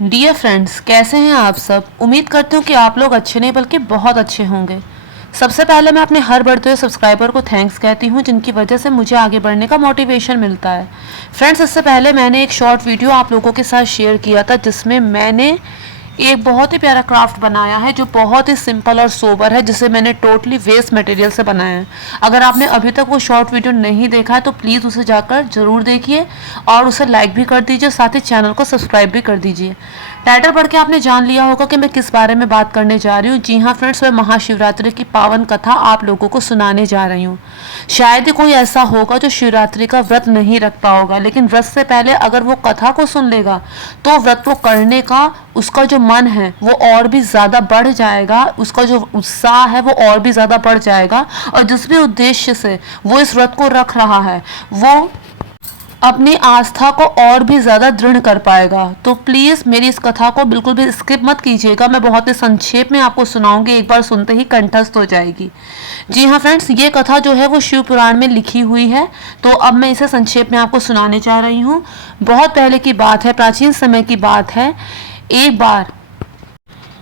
Dear friends, कैसे हैं आप सब। उम्मीद करती हूँ कि आप लोग अच्छे नहीं बल्कि बहुत अच्छे होंगे। सबसे पहले मैं अपने हर बढ़ते हुए सब्सक्राइबर को थैंक्स कहती हूँ, जिनकी वजह से मुझे आगे बढ़ने का मोटिवेशन मिलता है। फ्रेंड्स, इससे पहले मैंने एक शॉर्ट वीडियो आप लोगों के साथ शेयर किया था, जिसमें मैंने एक बहुत ही प्यारा क्राफ्ट बनाया है जो बहुत ही सिंपल और सोबर है, जिसे मैंने टोटली वेस्ट मटेरियल से बनाया है। अगर आपने अभी तक वो शॉर्ट वीडियो नहीं देखा है तो प्लीज़ उसे जाकर ज़रूर देखिए और उसे लाइक भी कर दीजिए, साथ ही चैनल को सब्सक्राइब भी कर दीजिए। टाइटल पढ़ के आपने जान लिया होगा कि मैं किस बारे में बात करने जा रही हूँ। जी हाँ फ्रेंड्स, मैं महाशिवरात्रि की पावन कथा आप लोगों को सुनाने जा रही हूँ। शायद ही कोई ऐसा होगा जो शिवरात्रि का व्रत नहीं रखता होगा, लेकिन व्रत से पहले अगर वो कथा को सुन लेगा तो व्रत को करने का उसका जो मन है वो और भी ज़्यादा बढ़ जाएगा, उसका जो उत्साह है वो और भी ज़्यादा बढ़ जाएगा, और जिस भी उद्देश्य से वो इस व्रत को रख रहा है वो अपनी आस्था को और भी ज़्यादा दृढ़ कर पाएगा। तो प्लीज़ मेरी इस कथा को बिल्कुल भी स्किप मत कीजिएगा। मैं बहुत ही संक्षेप में आपको सुनाऊंगी, एक बार सुनते ही कंठस्थ हो जाएगी। जी हाँ फ्रेंड्स, ये कथा जो है वो शिव पुराण में लिखी हुई है, तो अब मैं इसे संक्षेप में आपको सुनाने जा रही हूँ। बहुत पहले की बात है, प्राचीन समय की बात है। एक बार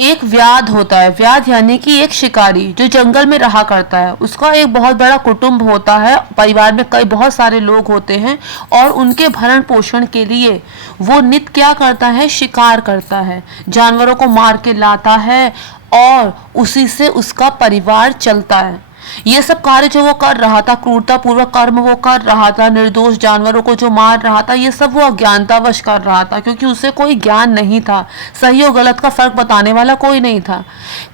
एक व्याध होता है। व्याध यानी कि एक शिकारी जो जंगल में रहा करता है। उसका एक बहुत बड़ा कुटुंब होता है, परिवार में कई बहुत सारे लोग होते हैं, और उनके भरण पोषण के लिए वो नित्य क्या करता है, शिकार करता है, जानवरों को मार के लाता है और उसी से उसका परिवार चलता है। ये सब कार्य जो वो कर रहा था, क्रूरता पूर्वक कर्म वो कर रहा था, निर्दोष जानवरों को जो मार रहा था, ये सब वो अज्ञानतावश कर रहा था, क्योंकि उसे कोई ज्ञान नहीं था। सही और गलत का फर्क बताने वाला कोई नहीं था।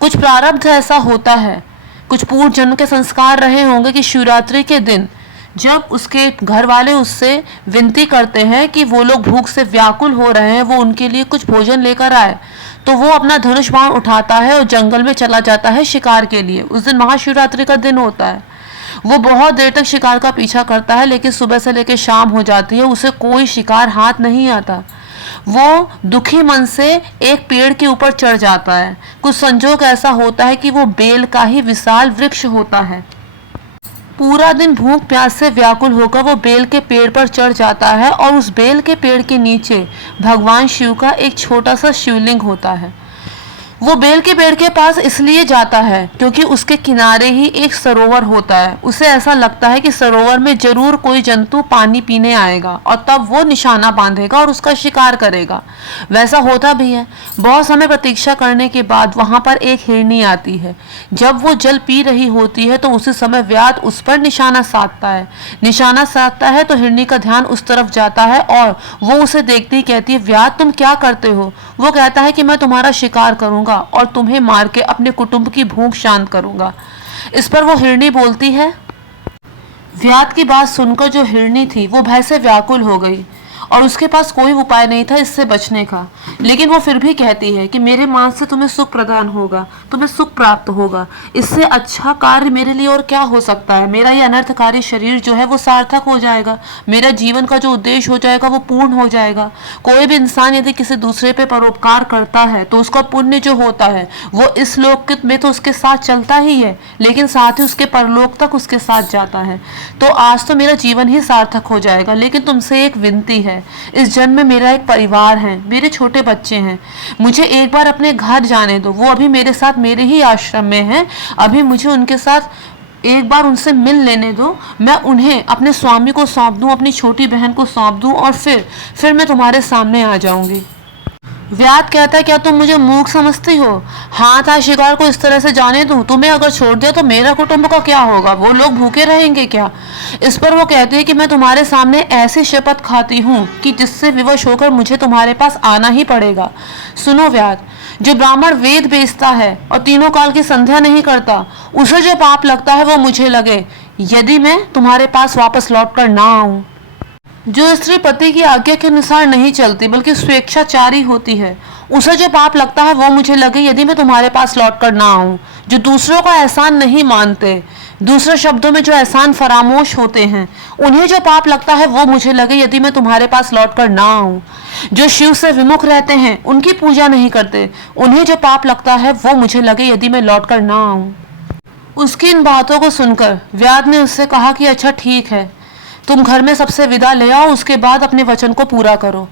कुछ प्रारब्ध ऐसा होता है, कुछ पूर्व जन्म के संस्कार रहे होंगे कि शिवरात्रि के दिन जब उसके घर वाले उससे विनती करते हैं कि वो लोग भूख से व्याकुल हो रहे हैं, वो उनके लिए कुछ भोजन लेकर आए, तो वो अपना धनुष बाण उठाता है और जंगल में चला जाता है शिकार के लिए। उस दिन महाशिवरात्रि का दिन होता है। वो बहुत देर तक शिकार का पीछा करता है, लेकिन सुबह से लेकर शाम हो जाती है, उसे कोई शिकार हाथ नहीं आता। वो दुखी मन से एक पेड़ के ऊपर चढ़ जाता है। कुछ संजोग ऐसा होता है कि वो बेल का ही विशाल वृक्ष होता है। पूरा दिन भूख प्यास से व्याकुल होकर वो बेल के पेड़ पर चढ़ जाता है, और उस बेल के पेड़ के नीचे भगवान शिव का एक छोटा सा शिवलिंग होता है। वो बेल के पेड़ के पास इसलिए जाता है क्योंकि उसके किनारे ही एक सरोवर होता है। उसे ऐसा लगता है कि सरोवर में जरूर कोई जंतु पानी पीने आएगा, और तब वो निशाना बांधेगा और उसका शिकार करेगा। वैसा होता भी है। बहुत समय प्रतीक्षा करने के बाद वहां पर एक हिरनी आती है। जब वो जल पी रही होती है तो उसी समय व्याध उस पर निशाना साधता है। निशाना साधता है तो हिरनी का ध्यान उस तरफ जाता है, और वो उसे देखती ही कहती है, व्याध तुम क्या करते हो। वो कहता है कि मैं तुम्हारा शिकार करूंगा और तुम्हें मार के अपने कुटुंब की भूख शांत करूंगा। इस पर वो हिरनी बोलती है। व्याध की बात सुनकर जो हिरनी थी वो भय से व्याकुल हो गई, और उसके पास कोई उपाय नहीं था इससे बचने का। लेकिन वो फिर भी कहती है कि मेरे मांस से तुम्हें सुख प्रदान होगा, तुम्हें सुख प्राप्त होगा। इससे अच्छा कार्य मेरे लिए और क्या हो सकता है। मेरा ये अनर्थकारी शरीर जो है वो सार्थक हो जाएगा, मेरा जीवन का जो उद्देश्य हो जाएगा वो पूर्ण हो जाएगा। कोई भी इंसान यदि किसी दूसरे पे परोपकार करता है तो उसका पुण्य जो होता है वो इस लोक में तो उसके साथ चलता ही है, लेकिन साथ ही उसके परलोक तक उसके साथ जाता है। तो आज तो मेरा जीवन ही सार्थक हो जाएगा। लेकिन तुमसे एक विनती है, इस जन्म में मेरा एक परिवार है, मेरे छोटे बच्चे हैं, मुझे एक बार अपने घर जाने दो। वो अभी मेरे साथ मेरे ही आश्रम में हैं, अभी मुझे उनके साथ एक बार उनसे मिल लेने दो। मैं उन्हें अपने स्वामी को सौंप दूं, अपनी छोटी बहन को सौंप दूं, और फिर मैं तुम्हारे सामने आ जाऊंगी। व्याध कहता है, क्या तुम मुझे मूर्ख समझती हो। हाथ आ शिकार को इस तरह से जाने दूं। तुम्हें अगर छोड़ दिया तो मेरा कुटुंब का क्या होगा, वो लोग भूखे रहेंगे क्या। इस पर वो कहती है कि मैं तुम्हारे सामने ऐसी शपथ खाती हूँ कि जिससे विवश होकर मुझे तुम्हारे पास आना ही पड़ेगा। सुनो व्याध, जो ब्राह्मण वेद बेचता है और तीनों काल की संध्या नहीं करता, उसे जो पाप लगता है वो मुझे लगे, यदि मैं तुम्हारे पास वापस लौट कर ना आऊं। जो स्त्री पति की आज्ञा के अनुसार नहीं चलती बल्कि स्वेच्छाचारी होती है, उसे जो पाप लगता है वो मुझे लगे, यदि मैं तुम्हारे पास लौट कर ना आऊं। जो दूसरों का एहसान नहीं मानते, दूसरे शब्दों में जो एहसान फरामोश होते हैं, उन्हें जो पाप लगता है वो मुझे लगे, यदि मैं तुम्हारे पास लौट कर ना आऊं। जो शिव से विमुख रहते हैं, उनकी पूजा नहीं करते, उन्हें जो पाप लगता है वो मुझे लगे, यदि मैं लौट कर ना आऊं। उसकी इन बातों को सुनकर व्याध ने उससे कहा कि अच्छा ठीक है, तुम घर में सबसे विदा ले आओ, उसके बाद अपने वचन को पूरा करो।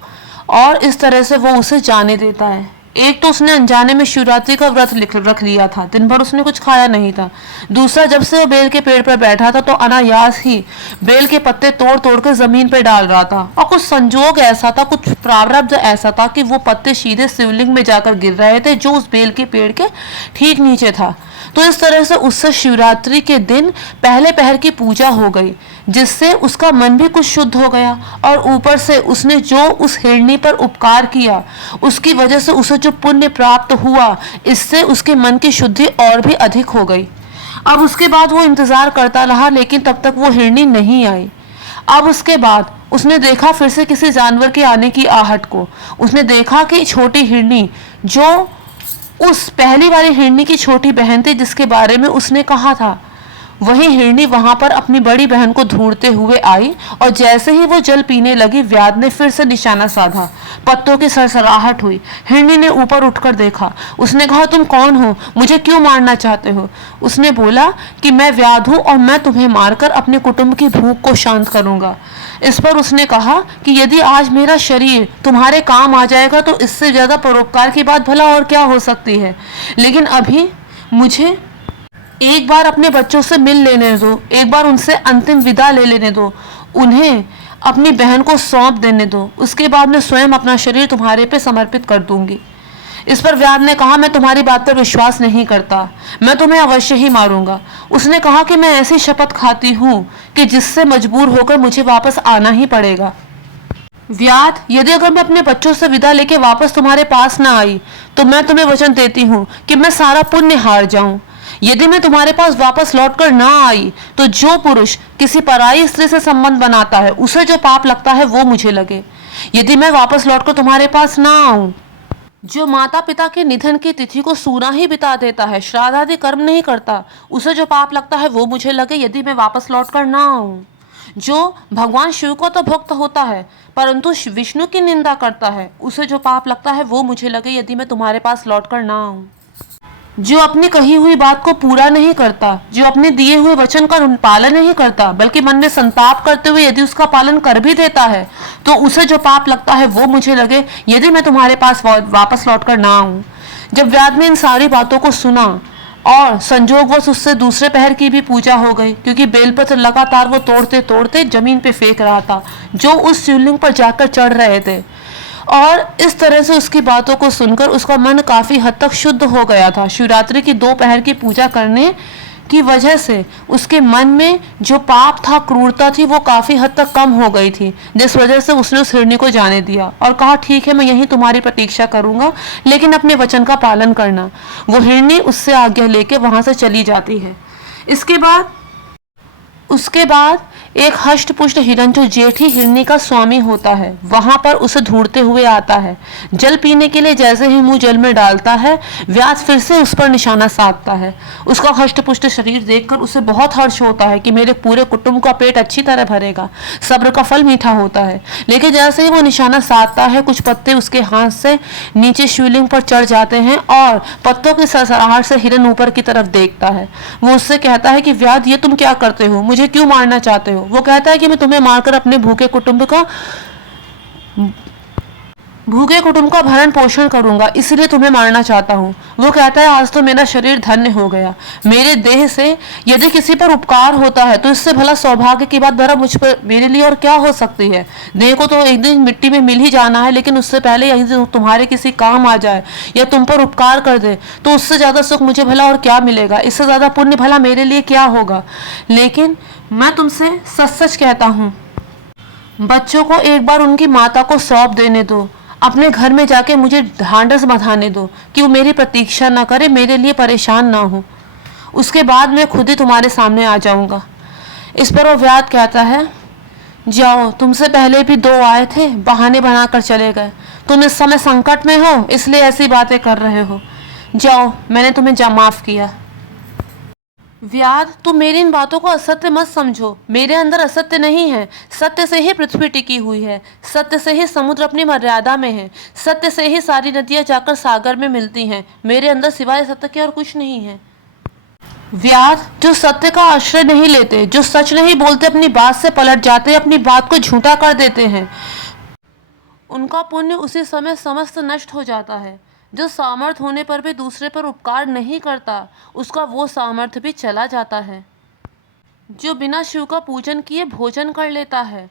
और इस तरह से वो उसे जाने देता है। एक तो उसने अनजाने में शिवरात्रि का व्रत रख लिया था, दिन भर उसने कुछ खाया नहीं था। दूसरा, जब से वो बेल के पेड़ पर बैठा था तो अनायास ही बेल के पत्ते तोड़ तोड़ कर जमीन पर डाल रहा था, और कुछ संजोग ऐसा था, कुछ प्रारब्ध ऐसा था कि वो पत्ते सीधे शिवलिंग में जाकर गिर रहे थे जो उस बेल के पेड़ के ठीक नीचे था। तो इस तरह से उससे शिवरात्रि के दिन पहले पहर की पूजा हो गई, जिससे उसका मन भी कुछ शुद्ध हो गया, और ऊपर से उसने जो उस हिरणी पर उपकार किया उसकी वजह से उसे जो पुण्य प्राप्त हुआ, इससे उसके मन की शुद्धि और भी अधिक हो गई। अब उसके बाद वो इंतजार करता रहा, लेकिन तब तक वो हिरणी नहीं आई। अब उसके बाद उसने देखा फिर से किसी जानवर के आने की आहट को। उसने देखा कि छोटी हिरणी, जो उस पहली वाली हिरणी की छोटी बहन थी जिसके बारे में उसने कहा था, वही हिरणी वहां पर अपनी बड़ी बहन को ढूंढते हुए आई, और जैसे ही वो जल पीने लगी, व्याध ने फिर से निशाना साधा। पत्तों की सरसराहट हुई। हिरणी ने ऊपर उठकर देखा। उसने कहा, तुम कौन हो? मुझे क्यों मारना चाहते हो? उसने बोला कि मैं व्याध हूं और मैं तुम्हें मारकर अपने कुटुंब की भूख को शांत करूंगा। इस पर उसने कहा कि यदि आज मेरा शरीर तुम्हारे काम आ जाएगा तो इससे ज्यादा परोपकार की बात भला और क्या हो सकती है, लेकिन अभी मुझे एक बार अपने बच्चों से मिल लेने दो, एक बार उनसे अंतिम विदा ले लेने दो, उन्हें अपनी बहन को सौंप देने दो, उसके बाद मैं स्वयं अपना शरीर तुम्हारे पे समर्पित कर दूंगी। इस पर व्याध ने कहा, मैं तुम्हारी बात पर विश्वास नहीं करता, मैं तुम्हें अवश्य ही मारूंगा। उसने कहा कि मैं ऐसी शपथ खाती हूं कि जिससे मजबूर होकर मुझे वापस आना ही पड़ेगा। व्याध, यदि अगर मैं अपने बच्चों से विदा लेके वापस तुम्हारे पास ना आई तो मैं तुम्हें वचन देती हूँ कि मैं सारा पुण्य हार जाऊं। यदि मैं तुम्हारे पास वापस लौटकर ना आई तो जो पुरुष किसी पराई स्त्री से संबंध बनाता है उसे जो पाप लगता है वो मुझे लगे। यदि मैं वापस लौटकर तुम्हारे पास ना आऊं, जो माता पिता के निधन की तिथि को सूना ही बिता देता है, श्राद्ध आदि कर्म नहीं करता, उसे जो पाप लगता है वो मुझे लगे यदि मैं वापस लौटकर ना आऊं। जो भगवान शिव को तो भक्त होता है परंतु विष्णु की निंदा करता है, उसे जो पाप लगता है वो मुझे लगे यदि मैं तुम्हारे पास लौटकर ना आऊं। जो अपनी कही हुई बात को पूरा नहीं करता, जो अपने दिए हुए वचन का पालन नहीं करता, बल्कि मन में संताप करते हुए यदि उसका पालन कर भी देता है तो उसे जो पाप लगता है वो मुझे लगे यदि मैं तुम्हारे पास वापस लौटकर ना आऊं। जब व्याध ने इन सारी बातों को सुना और संजोगवश उससे दूसरे पहर की भी पूजा हो गई, क्योंकि बेलपत्र लगातार वो तोड़ते तोड़ते जमीन पे फेंक रहा था जो उस शिवलिंग पर जाकर चढ़ रहे थे, और इस तरह से उसकी बातों को सुनकर उसका मन काफी हद तक शुद्ध हो गया था। शिवरात्रि की दोपहर की पूजा करने की वजह से उसके मन में जो पाप था, क्रूरता थी, वो काफी हद तक कम हो गई थी, जिस वजह से उसने उस हिरणी को जाने दिया और कहा, ठीक है, मैं यहीं तुम्हारी प्रतीक्षा करूंगा, लेकिन अपने वचन का पालन करना। वो हिरणी उससे आज्ञा लेके वहां से चली जाती है। उसके बाद एक हष्ट पुष्ट हिरण जो जेठी हिरणी का स्वामी होता है वहां पर उसे ढूंढते हुए आता है। जल पीने के लिए जैसे ही मुंह जल में डालता है, व्याध फिर से उस पर निशाना साधता है। उसका हष्ट पुष्ट शरीर देखकर उसे बहुत हर्ष होता है कि मेरे पूरे कुटुंब का पेट अच्छी तरह भरेगा, सब्र का फल मीठा होता है। लेकिन जैसे ही वो निशाना साधता है, कुछ पत्ते उसके हाथ से नीचे शिवलिंग पर चढ़ जाते हैं और पत्तों की सरसराहट से हिरण ऊपर की तरफ देखता है। वो उससे कहता है कि व्याध, ये तुम क्या करते हो? मुझे क्यों मारना चाहते हो? वो कहता है कि मैं तुम्हें मारकर अपने भूखे कुटुंब का भरण पोषण करूंगा, इसलिए तुम्हें मारना चाहता हूँ। वो कहता है, आज तो मेरा शरीर धन्य हो गया। मेरे देह से यदि किसी पर उपकार होता है तो इससे भला सौभाग्य की बात भरा मुझ पर मेरे लिए और क्या हो सकती है। देह को तो एक दिन मिट्टी में मिल ही जाना है, लेकिन उससे पहले यदि तुम्हारे किसी काम आ जाए या तुम पर उपकार कर दे तो उससे ज्यादा सुख मुझे भला और क्या मिलेगा, इससे ज्यादा पुण्य भला मेरे लिए क्या होगा। लेकिन मैं तुमसे सच सच कहता हूँ, बच्चों को एक बार उनकी माता को सौंप देने दो। अपने घर में जाके मुझे ढांढस बंधाने दो कि वो मेरी प्रतीक्षा ना करे, मेरे लिए परेशान ना हो। उसके बाद मैं खुद ही तुम्हारे सामने आ जाऊंगा। इस पर वो व्याध कहता है, जाओ, तुमसे पहले भी दो आए थे, बहाने बनाकर चले गए। तुम इस समय संकट में हो इसलिए ऐसी बातें कर रहे हो। जाओ, मैंने तुम्हें माफ किया। व्याध, तुम मेरी इन बातों को असत्य मत समझो। मेरे अंदर असत्य नहीं है। सत्य से ही पृथ्वी टिकी हुई है, सत्य से ही समुद्र अपनी मर्यादा में है, सत्य से ही सारी नदियां जाकर सागर में मिलती हैं। मेरे अंदर सिवाय सत्य के और कुछ नहीं है। व्याध, जो सत्य का आश्रय नहीं लेते, जो सच नहीं बोलते, अपनी बात से पलट जाते, अपनी बात को झूठा कर देते हैं, उनका पुण्य उसी समय समस्त नष्ट हो जाता है। जो सामर्थ्य होने पर भी दूसरे पर उपकार नहीं करता, उसका वो सामर्थ्य भी चला जाता है। जो बिना शिव का पूजन किए भोजन कर लेता है,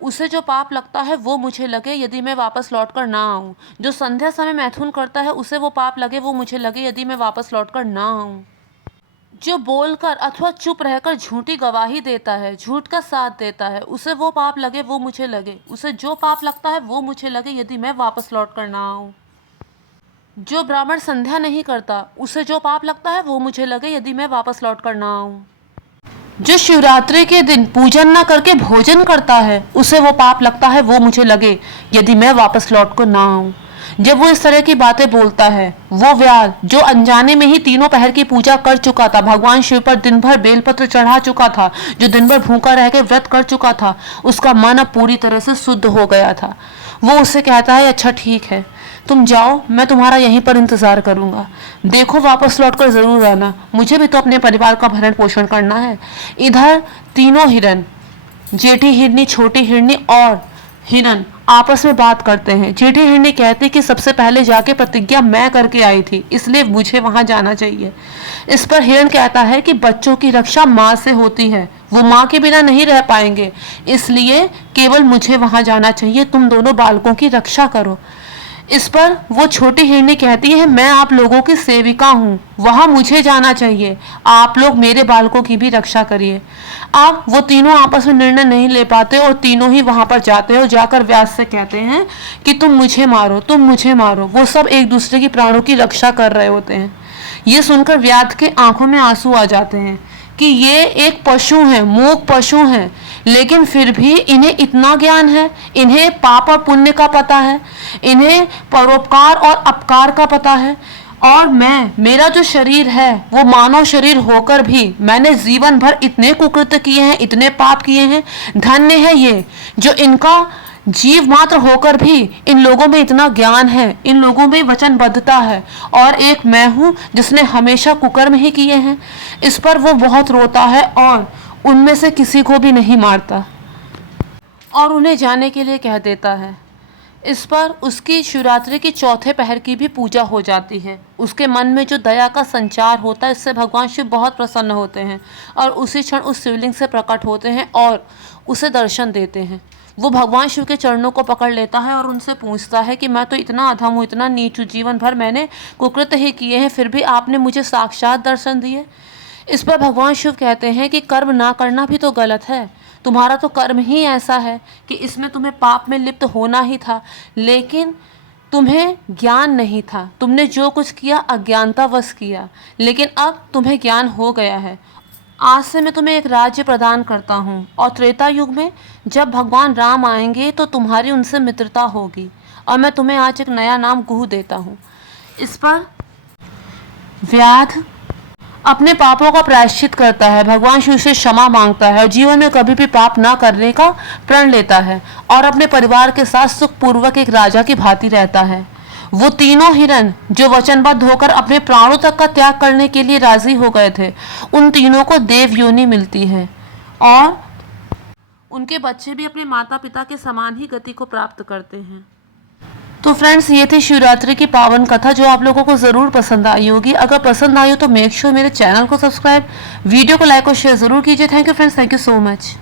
उसे जो पाप लगता है वो मुझे लगे यदि मैं वापस लौट कर ना आऊँ। जो संध्या समय मैथुन करता है, उसे वो पाप लगे वो मुझे लगे यदि मैं वापस लौट कर ना आऊँ। जो बोलकर अथवा चुप रहकर झूठी गवाही देता है, झूठ का साथ देता है, उसे वो पाप लगे वो मुझे लगे। उसे जो पाप लगता है वो मुझे लगे यदि मैं वापस लौट कर ना आऊँ। जो ब्राह्मण संध्या नहीं करता, उसे जो पाप लगता है वो मुझे लगे यदि मैं वापस लौट कर ना आऊँ। जो शिवरात्रि के दिन पूजन न करके भोजन करता है, उसे वो पाप लगता है वो मुझे लगे यदि मैं वापस लौट कर ना आऊँ। जब वो इस तरह की बातें बोलता है, वो व्याध जो अनजाने में ही तीनों पहर की पूजा कर चुका था, भगवान शिव पर दिन भर बेलपत्र चढ़ा चुका था, जो दिन भर भूखा रह के व्रत कर चुका था, उसका मन अब पूरी तरह से शुद्ध हो गया था। वो उससे कहता है, अच्छा ठीक है, तुम जाओ, मैं तुम्हारा यहीं पर इंतजार करूंगा। देखो वापस लौटकर जरूर आना, मुझे भी तो अपने परिवार का भरण पोषण करना है। इधर तीनों हिरन, जेठी हिरनी, छोटी हिरनी और हिरन आपस में बात करते हैं। जेठी हिरनी कहती कि सबसे पहले जाके प्रतिज्ञा मैं करके आई थी, इसलिए मुझे वहां जाना चाहिए। इस पर हिरन कहता है कि बच्चों की रक्षा माँ से होती है, वो माँ के बिना नहीं रह पाएंगे, इसलिए केवल मुझे वहां जाना चाहिए, तुम दोनों बालकों की रक्षा करो। इस पर वो छोटी हिरनी कहती है, मैं आप लोगों की सेविका हूँ, वहां मुझे जाना चाहिए, आप लोग मेरे बालकों की भी रक्षा करिए। अब वो तीनों आपस में निर्णय नहीं ले पाते और तीनों ही वहां पर जाते और जाकर व्यास से कहते हैं कि तुम मुझे मारो, तुम मुझे मारो। वो सब एक दूसरे की प्राणों की रक्षा कर रहे होते हैं। ये सुनकर व्याध के आंखों में आंसू आ जाते हैं कि ये एक पशु है, मूक पशु है, लेकिन फिर भी इन्हें इतना ज्ञान है, इन्हें पाप और पुण्य का पता है, इन्हें परोपकार और अपकार का पता है। और मेरा जो शरीर है वो मानव शरीर होकर भी मैंने जीवन भर इतने कुकृत्य किए हैं, इतने पाप किए हैं। धन्य है ये जो इनका जीव मात्र होकर भी इन लोगों में इतना ज्ञान है, इन लोगों में वचनबद्धता है, और एक मैं हूँ जिसने हमेशा कुकर्म ही किए हैं। इस पर वो बहुत रोता है और उनमें से किसी को भी नहीं मारता और उन्हें जाने के लिए कह देता है। इस पर उसकी शिवरात्रि की चौथे पहर की भी पूजा हो जाती है। उसके मन में जो दया का संचार होता है, इससे भगवान शिव बहुत प्रसन्न होते हैं और उसी क्षण उस शिवलिंग से प्रकट होते हैं और उसे दर्शन देते हैं। वो भगवान शिव के चरणों को पकड़ लेता है और उनसे पूछता है कि मैं तो इतना अधम हूँ, इतना नीच हूँ, जीवन भर मैंने कुकृत्य ही किए हैं, फिर भी आपने मुझे साक्षात दर्शन दिए। इस पर भगवान शिव कहते हैं कि कर्म ना करना भी तो गलत है, तुम्हारा तो कर्म ही ऐसा है कि इसमें तुम्हें पाप में लिप्त होना ही था, लेकिन तुम्हें ज्ञान नहीं था, तुमने जो कुछ किया अज्ञानतावश किया, लेकिन अब तुम्हें ज्ञान हो गया है। आज से मैं तुम्हें एक राज्य प्रदान करता हूँ और त्रेता युग में जब भगवान राम आएंगे तो तुम्हारी उनसे मित्रता होगी, और मैं तुम्हें आज एक नया नाम गुह देता हूँ। इस पर व्याध अपने पापों का प्रायश्चित करता है, भगवान शिव से क्षमा मांगता है और जीवन में कभी भी पाप ना करने का प्रण लेता है और अपने परिवार के साथ सुखपूर्वक एक राजा की भांति रहता है। वो तीनों हिरन जो वचनबद्ध होकर अपने प्राणों तक का त्याग करने के लिए राजी हो गए थे, उन तीनों को देव योनि मिलती है और उनके बच्चे भी अपने माता पिता के समान ही गति को प्राप्त करते हैं। तो फ्रेंड्स, ये थी शिवरात्रि की पावन कथा जो आप लोगों को ज़रूर पसंद आई होगी। अगर पसंद आई हो तो मेक श्योर मेरे चैनल को सब्सक्राइब, वीडियो को लाइक और शेयर ज़रूर कीजिए। Thank you friends, thank you so much.